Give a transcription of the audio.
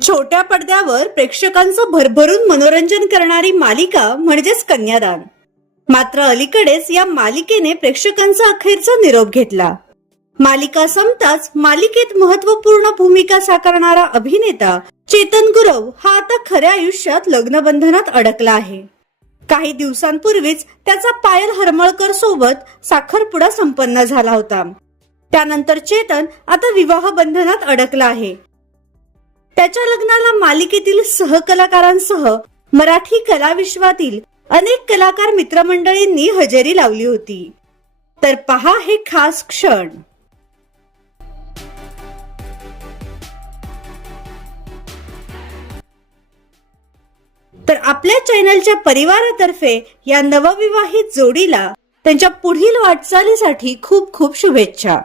छोट्या पडद्यावर प्रेक्षकांचं भरभरून मनोरंजन करणारी मालिका म्हणजेच कन्यादान. मात्र अलीकडेच या मालिकेने प्रेक्षकांचा अखेरचा निरोप घेतला. मालिका संपताच मालिकेत महत्त्वपूर्ण भूमिका साकारणारा अभिनेता चेतन गुरव हा आता खऱ्या आयुष्यात लग्नबंधनात अडकला आहे. काही दिवसांपूर्वीच त्याचा पायल हरमळकर सोबत साखरपुडा संपन्न झाला होता. त्यानंतर चेतन आता विवाह बंधनात अडकला आहे. त्याच्या लग्नाला मालिकेतील सहकलाकारांसह मराठी कलाविश्वातील अनेक कलाकार मित्रमंडळींनी हजेरी लावली होती. तर पहा हे खास क्षण. तर आपल्या चॅनलच्या परिवारातर्फे या नवविवाहित जोडीला त्यांच्या पुढील वाटचालीसाठी खूप खूप शुभेच्छा.